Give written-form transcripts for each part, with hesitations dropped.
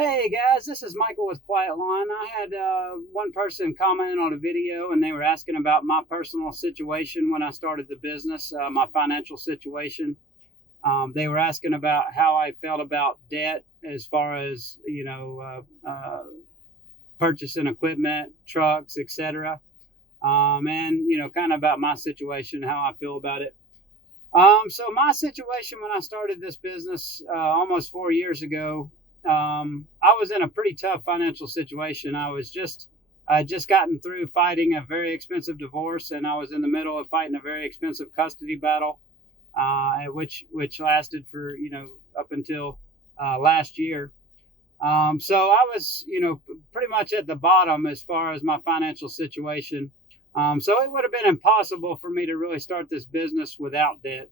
Hey guys, this is Michael with Quiet Lawn. I had one person commenting on a video and they were asking about my personal situation when I started the business, my financial situation. They were asking about how I felt about debt as far as, purchasing equipment, trucks, etc. And, kind of about my situation, how I feel about it. So my situation when I started this business almost 4 years ago, I was in a pretty tough financial situation. I just gotten through fighting a very expensive divorce, and I was in the middle of fighting a very expensive custody battle, which lasted for up until last year. So I was pretty much at the bottom as far as my financial situation. So it would have been impossible for me to really start this business without debt.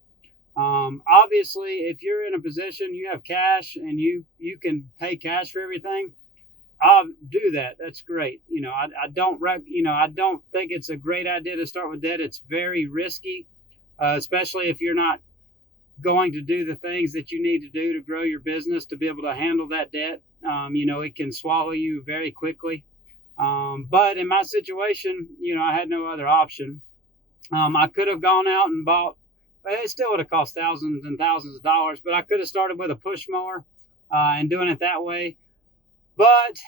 Obviously, if you're in a position you have cash and you can pay cash for everything, I'll do that. That's great. I don't think it's a great idea to start with debt. It's very risky, especially if you're not going to do the things that you need to do to grow your business to be able to handle that debt. It can swallow you very quickly. But in my situation, I had no other option. I could have gone out and bought, it still would have cost thousands and thousands of dollars, but I could have started with a push mower and doing it that way. But,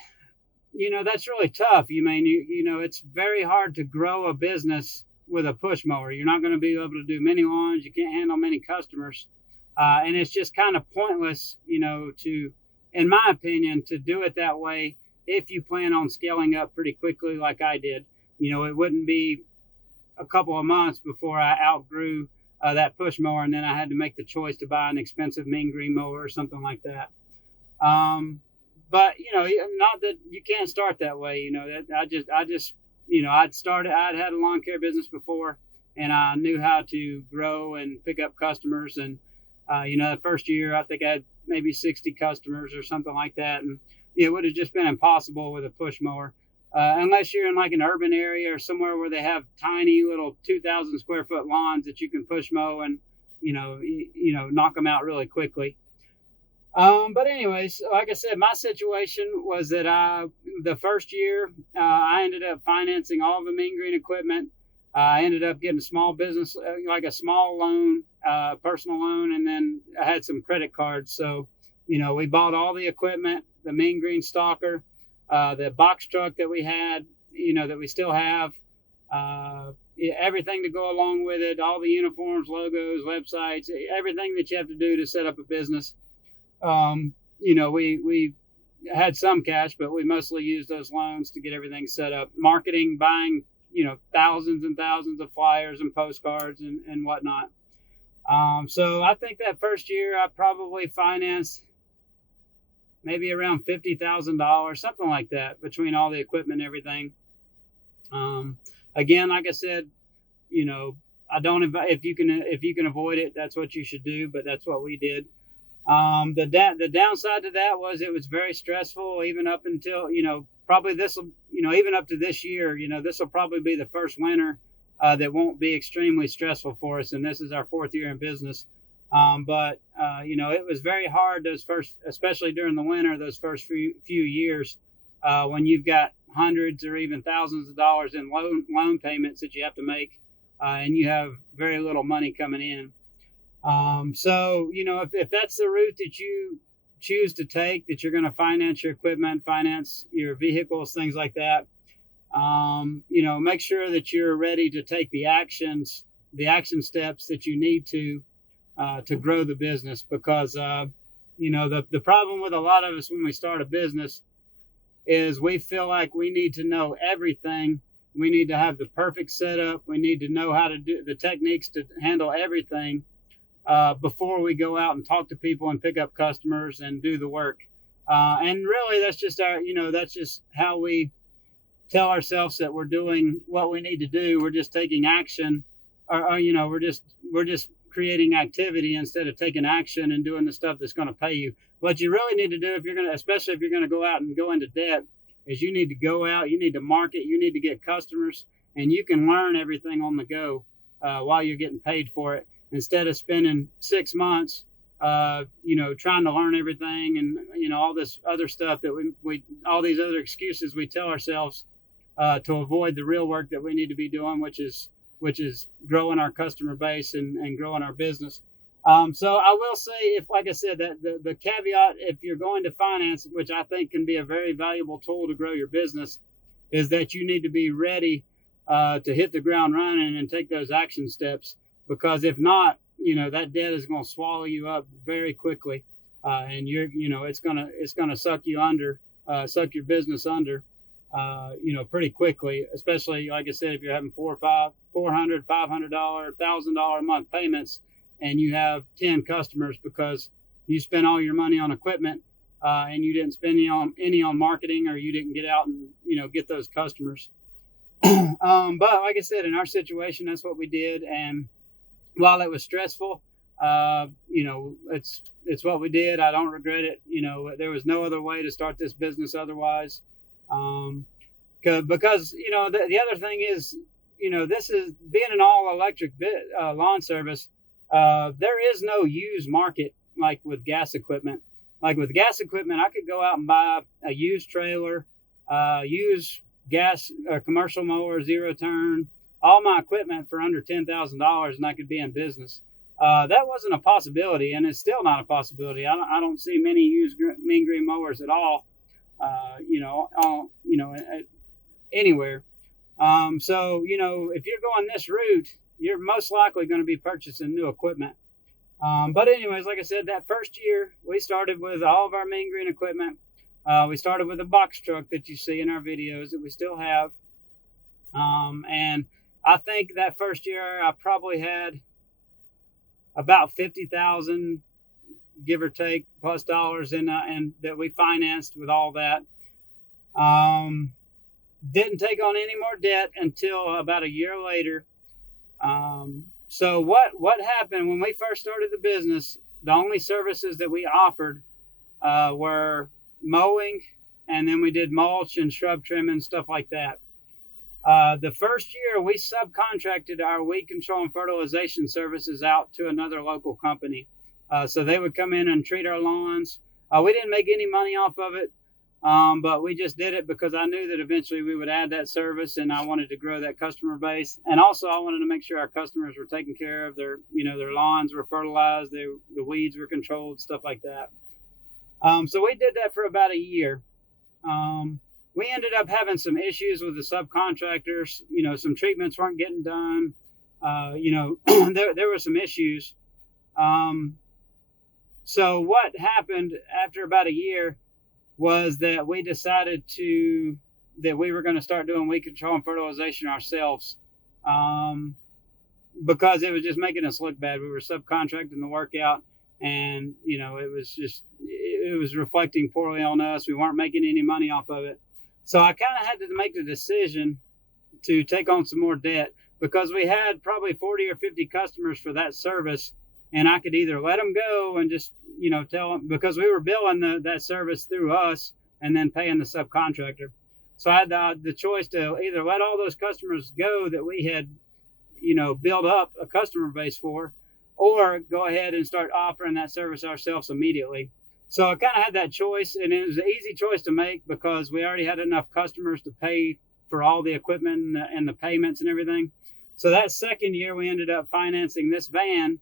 that's really tough. It's very hard to grow a business with a push mower. You're not going to be able to do many lawns. You can't handle many customers. And it's just kind of pointless, in my opinion, to do it that way if you plan on scaling up pretty quickly like I did. It wouldn't be a couple of months before I outgrew that push mower, and then I had to make the choice to buy an expensive mean green mower or something like that. But not that you can't start that way. I'd had a lawn care business before, and I knew how to grow and pick up customers. And the first year I think I had maybe 60 customers or something like that, and it would have just been impossible with a push mower. Unless you're in like an urban area or somewhere where they have tiny little 2,000 square foot lawns that you can push mow and knock them out really quickly. But anyways, like I said, my situation was that the first year I ended up financing all of the mean green equipment. I ended up getting a small business, like a small loan, personal loan, and then I had some credit cards. So we bought all the equipment, the mean green stalker, the box truck that we had, that we still have, everything to go along with it, all the uniforms, logos, websites, everything that you have to do to set up a business. We had some cash, but we mostly used those loans to get everything set up. Marketing, buying, thousands and thousands of flyers and postcards and whatnot. So I think that first year I probably financed maybe around $50,000, something like that, between all the equipment and everything. Again, like I said, I don't. If you can avoid it, that's what you should do. But that's what we did. The downside to that was it was very stressful, even up until probably this will even up to this year. This will probably be the first winter that won't be extremely stressful for us, and this is our 4th year in business. But it was very hard especially during the winter, those first few years, when you've got hundreds or even thousands of dollars in loan payments that you have to make, and you have very little money coming in. So if that's the route that you choose to take, that you're going to finance your equipment, finance your vehicles, things like that, make sure that you're ready to take the action steps that you need to grow the business. Because the problem with a lot of us when we start a business is we feel like we need to know everything. We need to have the perfect setup. We need to know how to do the techniques to handle everything before we go out and talk to people and pick up customers and do the work. And really, that's just that's just how we tell ourselves that we're doing what we need to do. We're just taking action, or we're just creating activity instead of taking action and doing the stuff that's going to pay you. What you really need to do, especially if you're going to go out and go into debt, is you need to go out, you need to market, you need to get customers, and you can learn everything on the go while you're getting paid for it, instead of spending 6 months trying to learn everything and, all this other stuff that we all these other excuses we tell ourselves to avoid the real work that we need to be doing, which is growing our customer base and growing our business. So I will say, if, like I said, that the caveat, if you're going to finance, which I think can be a very valuable tool to grow your business, is that you need to be ready to hit the ground running and take those action steps. Because if not, that debt is going to swallow you up very quickly, and it's gonna suck you under, suck your business under, pretty quickly. Especially, like I said, if you're having $400, $500, $1,000 a month payments, and you have 10 customers because you spent all your money on equipment, and you didn't spend any on marketing, or you didn't get out and get those customers. But like I said, in our situation, that's what we did, and while it was stressful, it's what we did. I don't regret it. There was no other way to start this business otherwise. Because the other thing is, this is being an all electric lawn service. There is no used market like with gas equipment. Like with gas equipment, I could go out and buy a used trailer, use gas or commercial mower, zero turn, all my equipment for under $10,000, and I could be in business. That wasn't a possibility, and it's still not a possibility. I don't see many used Mean Green mowers at all, anywhere. So if you're going this route, you're most likely going to be purchasing new equipment. But anyways, like I said, that first year we started with all of our Mean Green equipment. We started with a box truck that you see in our videos that we still have. And I think that first year I probably had about 50,000, give or take, plus dollars and that we financed with all that. Didn't take on any more debt until about a year later. So what happened when we first started the business? The only services that we offered were mowing, and then we did mulch and shrub trimming, stuff like that. The first year we subcontracted our weed control and fertilization services out to another local company. So they would come in and treat our lawns. We didn't make any money off of it, but we just did it because I knew that eventually we would add that service, and I wanted to grow that customer base. And also I wanted to make sure our customers were taken care of, their lawns were fertilized, the weeds were controlled, stuff like that. So we did that for about a year. We ended up having some issues with the subcontractors. Some treatments weren't getting done. There were some issues. So what happened after about a year was that we decided that we were going to start doing weed control and fertilization ourselves, because it was just making us look bad. We were subcontracting the work out, and it was reflecting poorly on us. We weren't making any money off of it. So I kind of had to make the decision to take on some more debt, because we had probably 40 or 50 customers for that service, and I could either let them go and just, tell them, because we were billing that service through us and then paying the subcontractor. So I had the choice to either let all those customers go that we had, build up a customer base for, or go ahead and start offering that service ourselves immediately. So I kind of had that choice, and it was an easy choice to make because we already had enough customers to pay for all the equipment and the payments and everything. So that second year, we ended up financing this van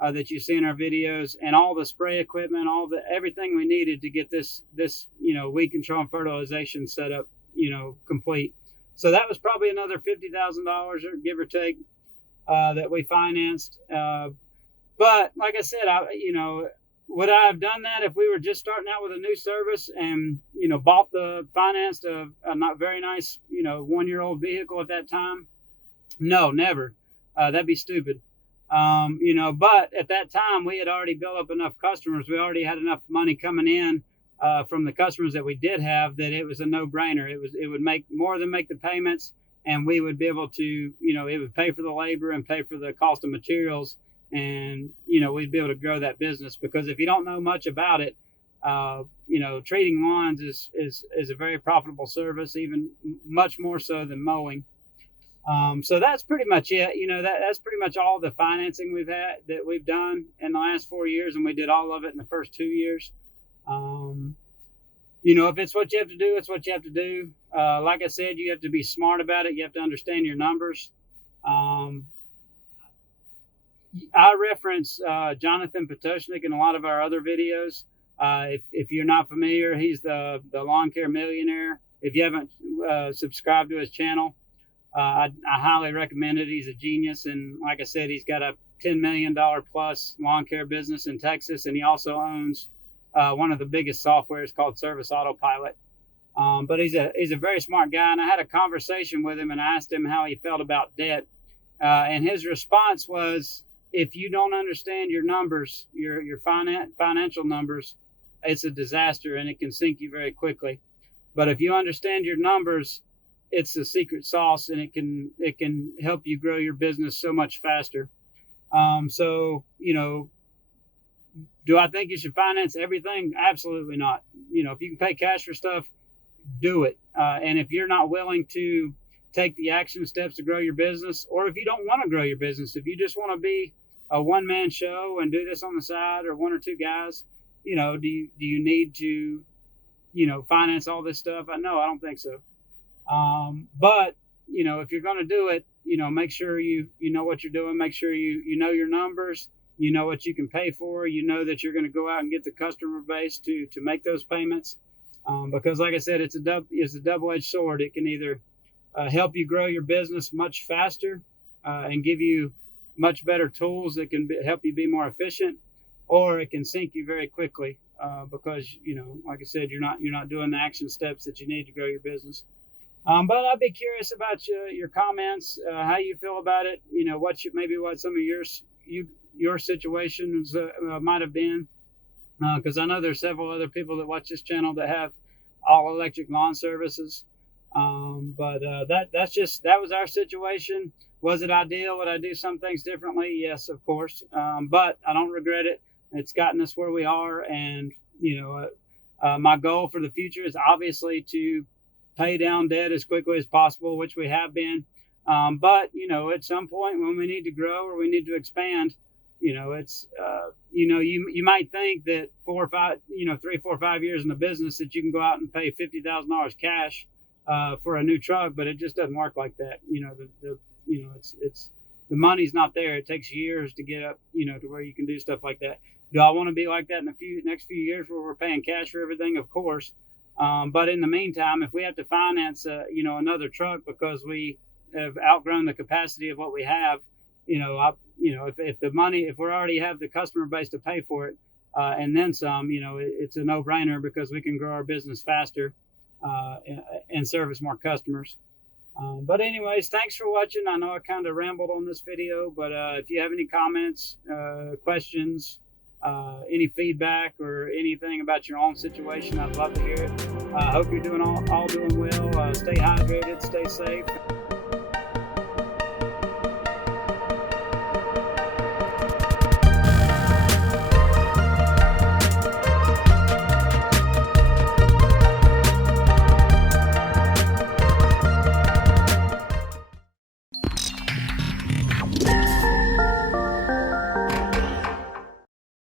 that you see in our videos, and all the spray equipment, everything we needed to get this weed control and fertilization set up, complete. So that was probably another $50,000, give or take, that we financed. But like I said, would I have done that if we were just starting out with a new service and, financed a not very nice, 1-year-old vehicle at that time? No, never. That'd be stupid. But at that time we had already built up enough customers. We already had enough money coming in from the customers that we did have, that it was a no-brainer. It would make more than make the payments, and we would be able to, it would pay for the labor and pay for the cost of materials. And, we'd be able to grow that business, because if you don't know much about it, treating lawns is a very profitable service, even much more so than mowing. So that's pretty much it. That's pretty much all the financing we've done in the last 4 years, and we did all of it in the first 2 years. Um, if it's what you have to do, it's what you have to do. Like I said, you have to be smart about it. You have to understand your numbers. Um, I reference Jonathan Potoshnik in a lot of our other videos. If you're not familiar, he's the lawn care millionaire. If you haven't subscribed to his channel, I highly recommend it. He's a genius, and like I said, he's got a $10 million plus lawn care business in Texas, and he also owns one of the biggest softwares called Service Autopilot. But he's a very smart guy, and I had a conversation with him and I asked him how he felt about debt, and his response was, if you don't understand your numbers, your financial numbers, it's a disaster and it can sink you very quickly. But if you understand your numbers, it's the secret sauce, and it can help you grow your business so much faster. So do I think you should finance everything? Absolutely not. If you can pay cash for stuff, do it. And if you're not willing to take the action steps to grow your business, or if you don't want to grow your business, if you just want to be a one-man show and do this on the side, or one or two guys, do you need to finance all this stuff? No, I don't think so. But if you're going to do it, make sure you know what you're doing. Make sure you know your numbers. You know what you can pay for. You know that you're going to go out and get the customer base to make those payments. Because like I said, it's a double-edged sword. It can either help you grow your business much faster and give you much better tools that can help you be more efficient, or it can sink you very quickly because like I said, you're not doing the action steps that you need to grow your business. But I'd be curious about your comments, how you feel about it. What some of your situations might have been, because I know there's several other people that watch this channel that have all electric lawn services. But that was our situation. Was it ideal? Would I do some things differently? Yes, of course. But I don't regret it. It's gotten us where we are, and my goal for the future is obviously to pay down debt as quickly as possible, which we have been. But at some point when we need to grow or we need to expand, it's you might think that 3, 4, 5 years in the business that you can go out and pay $50,000 cash for a new truck, but it just doesn't work like that. It's the money's not there. It takes years to get up, to where you can do stuff like that. Do I want to be like that in the next few years where we're paying cash for everything? Of course. But in the meantime, if we have to finance, another truck because we have outgrown the capacity of what we have, if we already have the customer base to pay for it, and then some, it's a no-brainer because we can grow our business faster and service more customers. But anyways, thanks for watching. I know I kind of rambled on this video, but if you have any comments, questions, any feedback or anything about your own situation, I'd love to hear it. I hope you're doing all doing well. Stay hydrated, stay safe.